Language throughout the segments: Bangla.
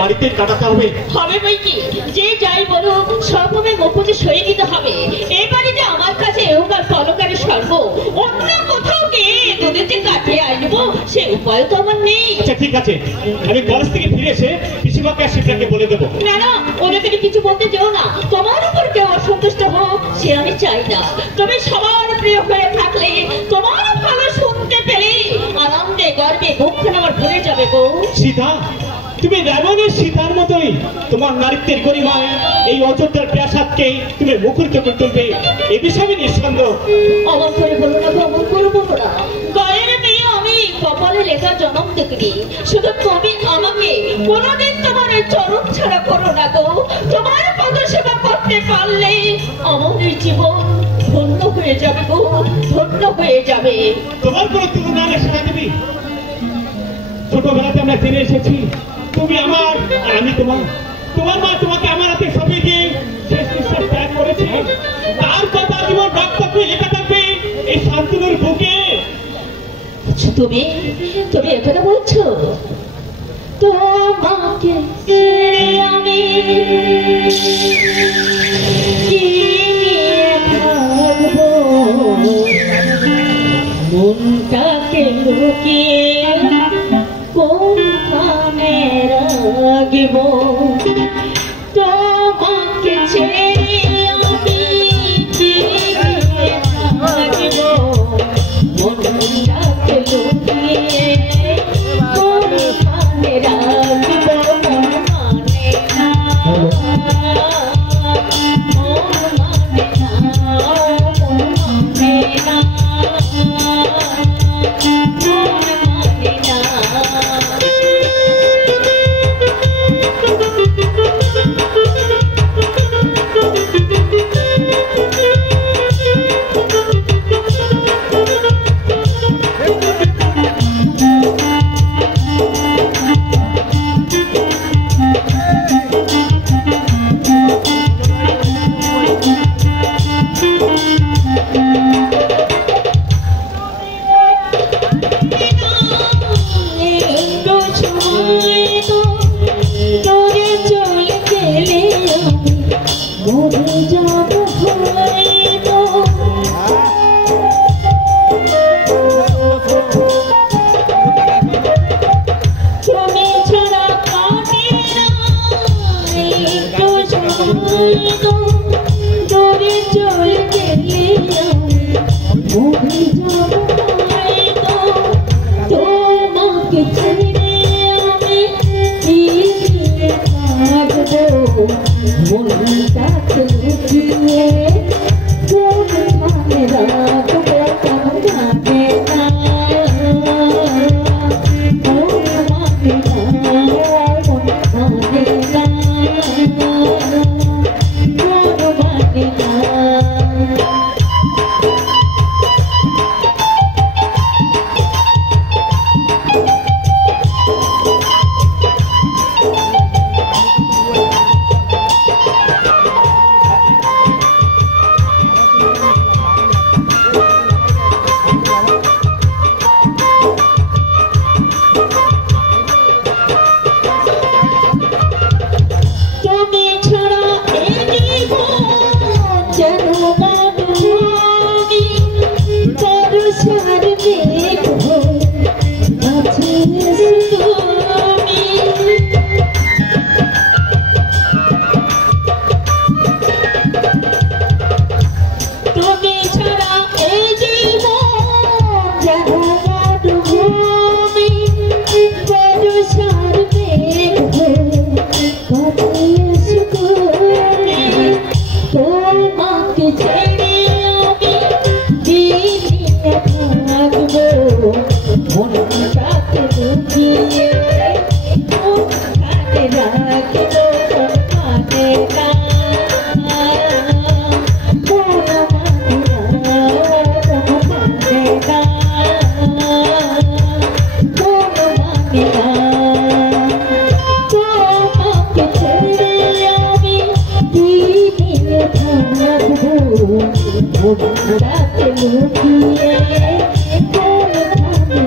বাড়িতে কাটাতে হবে। হবে বই কি, যে যাই বলো সর্বমে মুখোজে সয়ে দিতে হবে। এই বাড়িতে আমার কাছে এবার পলকারে স্বর্গ, অন্য কোথাও গিয়ে তোদের যে কাটিয়ে আসবো সে উপায় তো আমার নেই। আচ্ছা ঠিক আছে, আমি কলেজ থেকে ফিরে এসে পিসিমাকে আর শিবরাকে বলে দেবো। না না, ওদেরকে কিছু বলতে যেও না। তোমার উপর কেউ অসন্তুষ্ট হোক সে আমি চাই না। তুমি সবার প্রিয় হয়ে থাকলে, তোমার ভালো শুনতে পেলে আনন্দে গর্বে বুকখানা আমার ভরে যাবে গো। সীতা, তুমি রাবণের সীতার মতোই তোমার নারীত্বের গরিমায় এই অযোধ্যার প্রাসাদকে তুমি মুখরিত করে তুলবে, এ বিষয়ে নিঃসন্দেহ। অমন করে বলো না গো, অমন করে বলো না। গায়ের মেয়ে আমি, কপালে লেখা জন্ম দেখিনি। শুধু তুমি আমাকে কোনোদিন তোমার চরণ ছাড়া করো না গো। তোমার পদ সেবা করতে পারলে আমার এই জীবন ধন্য হয়ে যাবে গো, ধন্য হয়ে যাবে। তোমার কোনো তুলনা নেই সেটা দেবী। ছোটবেলাতে আমরা জেনে এসেছি তুমি আমার আর আমি তোমার। তোমার মা তোমাকে আমার হাতে সঁপে দিয়ে শেষ নিঃশ্বাস ত্যাগ করেছে। তার কথা জীবন রক্ত লেখা থাকবে এই শান্তনুর বুকে। তুমি তুমি এখানে বলছো তোমাকে আমি কি নিয়ে থাকবো, মনটাকে লুকিয়ে কোনখানে রাখবো। তোমাকে ছেড়ে আমি কি নিয়ে থাকবো, মনটাকে লুকিয়ে কোনখানে রাখবো। মানে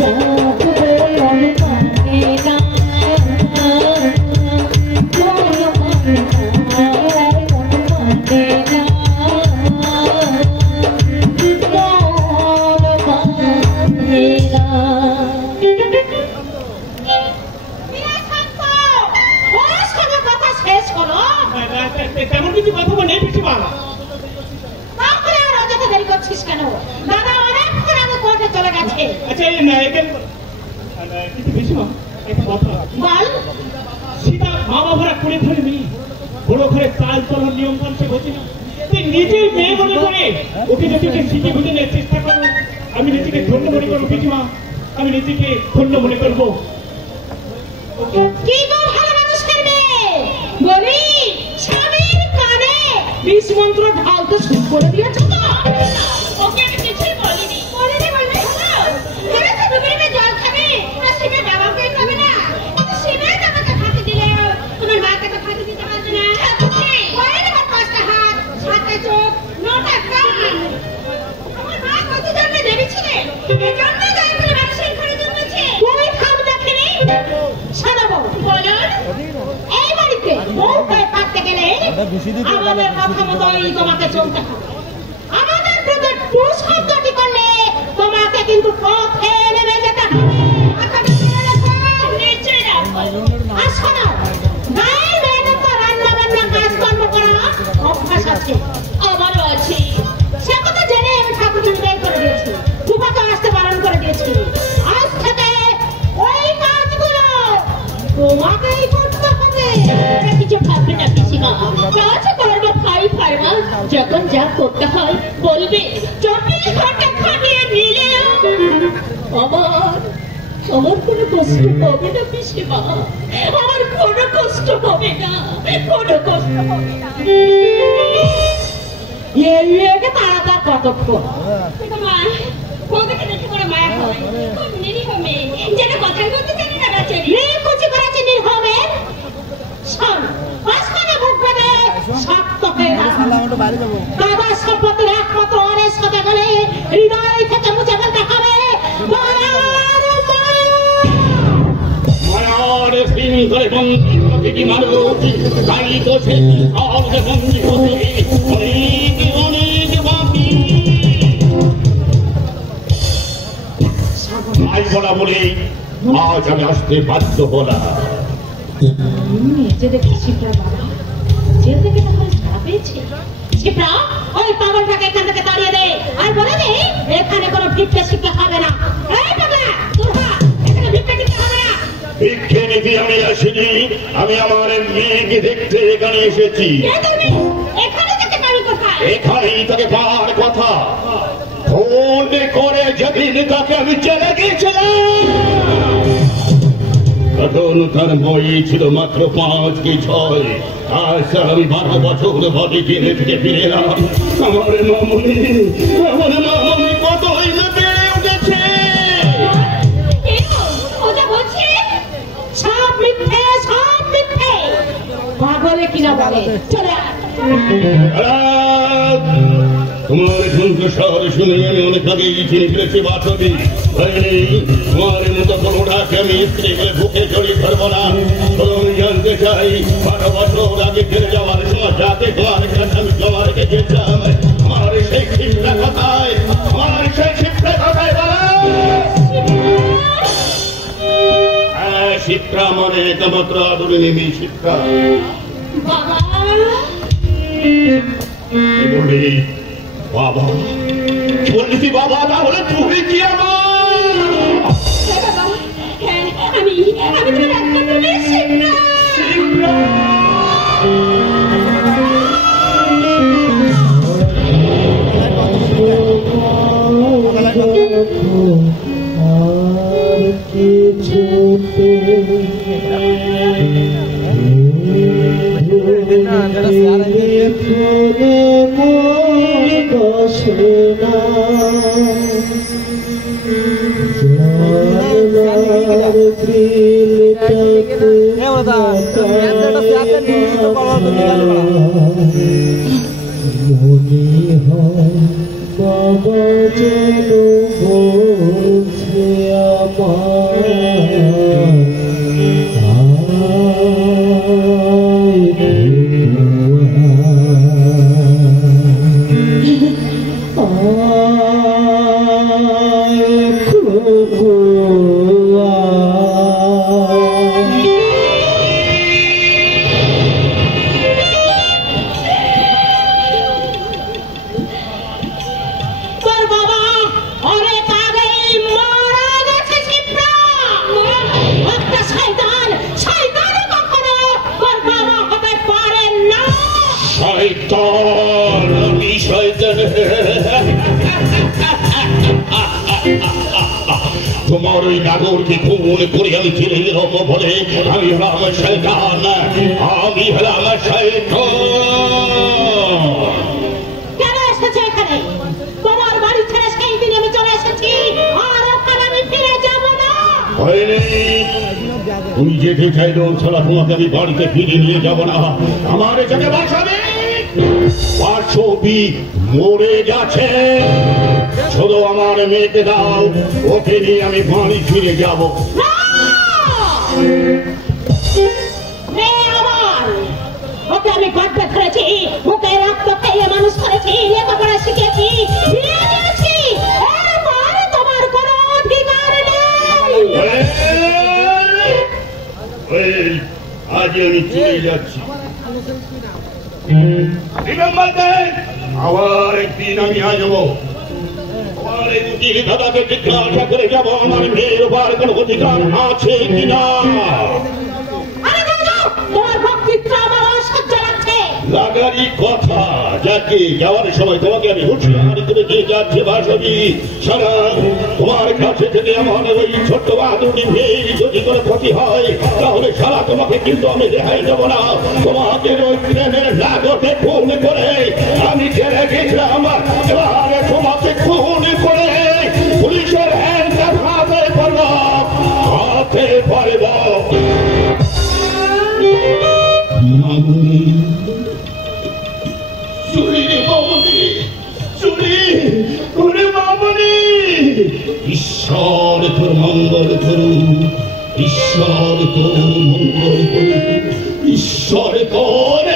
না, মানে না, মানে না। তেমন কিছু কথা নেই পিসিমা। তাহলে আর অযথা দেরি করছিস কেন? দাদা অনেকক্ষণ আগে কোর্টে চলে গেছে। আচ্ছা কিন্তু পিসিমা একটা কথা বল। সীতা মামা ভরা করে ধরে মেয়ে, বড় ঘরে চাল চলার নিয়ম কান সে বোঝে না। তুই নিজের মেয়ে মনে করে ওকে যদি শিখে বুঝে নেওয়ার চেষ্টা করো, আমি নিজেকে ধন্য মনে করবো পিসিমা, আমি নিজেকে ধন্য মনে করবো। কি গো ভালো মানুষের মেয়ে, বলি স্বামীর কানে বিষ মন্ত্র ঢালতে শুরু করে দিয়েছ তো? ওকে আমি কিছুই বলিনি। বলিনি বলবে এরা তো দুপুরে জল খাবে আর শিবের বাবাকে খাবে না। কিন্তু শিবের বাবাকে ফাঁকি দিলে তোমার মাকে তো ফাঁকি দিতে পারবে না। ওই না 5টা হাত, 7টা চোখ, 9টা কান। আমার মা কত জন্মে দেবী ছিলেন, এই জন্মে দয়া করে মানুষের ঘরে জন্মেছে। তুই খাম দেখিনি সারাবো বলুন। এই বাড়িতে বউ হয়ে থাকতে গেলে আমাদের কথা মতোই তোমাকে চলতে হবে। আমাদের ব্রতে টু শব্দটি করলে তোমাকে কিন্তু পথে নেমে যেতে হবে। আর শোনো, গায়ের মেয়েদের তো রান্না বান্না কাজকর্ম করা অভ্যাস আছে, আমারও আছে। সে কথা জেনে আমি ঠাকুরকে বিদায় করে দিয়েছি, টুপাকে আসতে বারণ করে দিয়েছি। আজ থেকে ওই কাজগুলো তোমাকেই করতে হবে। কিছু ভাববে না পিসিমা, কাজ করবো খাই ফার্মা, যখন যা করতে হয় বলবে। 24 ঘন্টা খাটিয়ে নিলে আমার কোনো কষ্ট হবে না পিসিমা, আমার কোনো কষ্ট হবে না, কোনো কষ্ট হবে না। এই মেয়েকে তাড়াতাড়ি কতক্ষণ মায়া হয়, নিরীহ মেয়ে, যেটা কথা বলতে জানি না বেচারি। কুচি করে চিনির হবে শোন, মাঝখানে মুখ বেঁধে শক্ত হয়ে দাদা সম্পত্তির একমাত্র অনেক কথা বলে হৃদয় থেকে মুছে ফেলতে হবে। মায়ার শৃঙ্খলে বন্দী প্রতিটি মানুষ, তাই তো সে বিশাল বন্দী হতে অনেক অনেক বাকি। তাই বলা বলে আজ আমি আসতে বাধ্য হলাম। যেতে শিপ্রা বাবা, জেল থেকে তাহলে ছাড়া পেয়েছে। শিপ্রা, ওই পাগলটাকে এখান থেকে তাড়িয়ে দে আর বলে দে এখানে কোনো ভিক্ষা শিক্ষা হবে না। এই পাগলা, তোর হাত, এখানে ভিক্ষা টিক্ষা হবে না। ভিক্ষে নিতে আমি আসিনি, আমি আমার মেয়েকে দেখতে এখানে এসেছি। এখানে যেতে পারি কোথায়? এখানেই তাকে পাওয়ার কথা। ফোন করে যেদিন তাকে আমি চলে গিয়েছিলাম, তখন তার বই ছিল মাত্র 5 কি 6। আজ আমি 12 বছর বাদে জেলে থেকে ফিরে এলাম। আমার মামনি কতই না বেড়ে উঠেছে। ওটা বলছে সব মিথ্যে, সব মিথ্যে। পাগলে কিনা বলে চলে তোমার কণ্ঠস্বর শুনে আমি অনেক আগেই চিনে ফেলেছি বাসবি। তোমার মতো কোনোটাকে আমি স্ত্রী বলে বুকে জড়িয়ে ধরবো না। আমি জানতে চাই 12 বছর আগে ফিরে যাওয়ার সময় যাকে তোমার কাছে আমি জমা রেখে গেছিলাম, আমার সেই শিক্ষা কথায়, আমার সেই শিক্ষা কথায় বলা। হ্যাঁ, শিক্ষা মানে একমাত্র আদরিনী শিক্ষা। বাবা বলি বাবা, বলছি বাবা, তাহলে তুমি কি আমার? আমি তোমার একমাত্র মেয়ে শিপ্রা। বাবা যেন বলছে শয়তান আমি শয়তান তোমার ওই নাগরকে খুন করে আমি ফিরে এলাম বলে আমি হলাম শয়তান, আমি হলাম শয়তান। কেন এসেছে এখানে? তোমার বাড়ি ছেড়ে সেই দিন আমি চলে এসেছি, আর ওখানে আমি ফিরে যাব না। হয়নি, তুমি যেতে চাইলো ছাড়া তোমাকে আমি বাড়িতে ফিরে নিয়ে যাব না। আমার এখানে বাঁচাবে বাসবি মরে যাচ্ছে, শুধু আমার মেয়েকে দাও, ওকে নিয়ে আমি বাড়ি ফিরে যাব। ওকে আমি গর্বে ধরেছি, ওকে রক্ত খেয়ে মানুষ করেছি, লেখাপড়া শিখেছি, বিয়ে দিয়েছি, এরপর তোমার কোনো অধিকার নেই। আজ আমি চলে যাচ্ছি, আবার একদিন আমি আসবো, আমার এই দুটি দাদাকে জিজ্ঞাসা করে যাবো আমার মেয়ের উপর কোন অধিকার আছে কিনা। তোমার বক্তৃতা আমার অসহ্য লাগছে। লাগারই কথা, যাকে যাওয়ার সময় তোমাকে আমি হুঁশিয়ারি করে দিয়ে যাচ্ছি বাসবি, সারা তোমার কাছে থেকে আমার ওই ছোট্ট বাহাদুরি মেয়ের যদি কোনো ক্ষতি হয় তাহলে সারা তোমাকে কিন্তু আমি রেহাই দেবো না। তোমাকে ওই ট্রেনের লাগতে খুন করে আমি জেলে গেছিলাম, এবারে তোমাকে খুন করে পুলিশের হ্যান্ডটা হাতে করব, হাতে পারব। ঈশ্বর তোর মঙ্গল করুন, ঈশ্বর তোর মঙ্গল করুন, ঈশ্বর তোর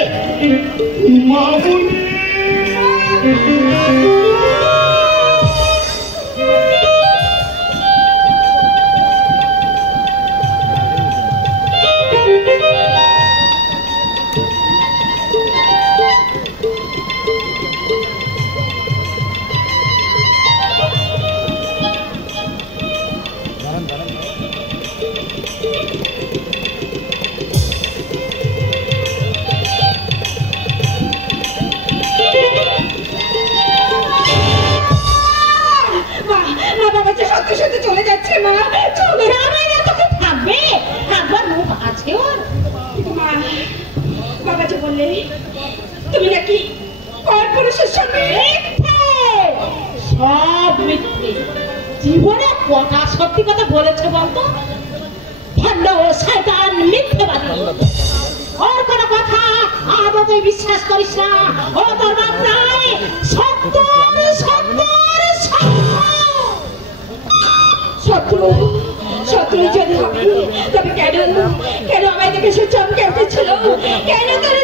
মামুনি। চলে যাচ্ছে মা, চলে যাবে না, তোকে থাকবে একবার মুখ আছে ওর। মা, বাবা যে বললে তুমি নাকি পুরুষের সঙ্গে সব মিথ্যে, জীবনে কথা সত্যি কথা বলেছে বলতো? ভণ্ড ও শয়তান মিথ্যেবাদী, ওর কোনো কথা আদৌ তুই বিশ্বাস করিস না। ও তোর বাপ নাই, সত্তর সত্তর শত্রু, শত্রু যদি হবে তবে কেন কেন আমায় দেখে সে চমকে উঠেছিল? কেন কেন